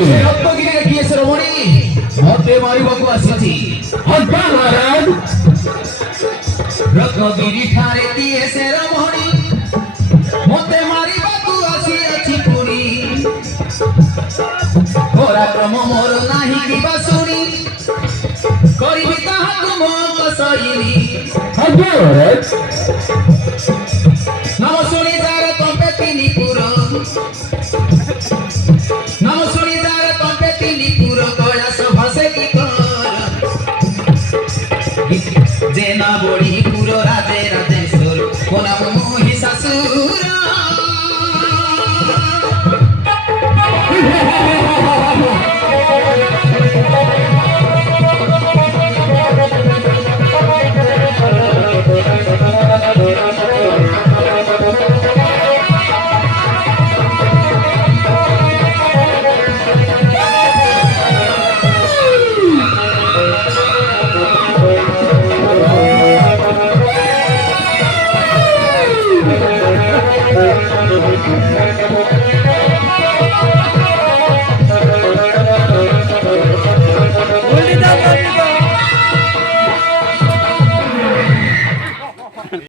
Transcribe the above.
ସେ ରତ୍ନଗିରିରେ କିଏ ସେ ରମଣୀ ମତେ ମାରିବାକୁ ଆସିଛି। ହବା ମହାରାଜ ରତ୍ନଗିରି ଠାରେ କିଏ ସେ ରମଣୀ ମତେ ମାରିବାକୁ ଆସିଅଛି ପୁଣି। ପରାକ୍ରମ ମୋର ନାହିଁ କିବା ଶୁଣି କରିବି ତାହାକୁ ମୋ କସଇନି। ହବା ମହାରାଜ নাম শুনি যার কম্পে তিনি পুরো নাম শুনি যার কম্পে তিনি পুরো কয়লাস ভাসে কি কর যে না বড়ি পুরো রাজে রাজেশ্বর কোনাম মহিষাসুর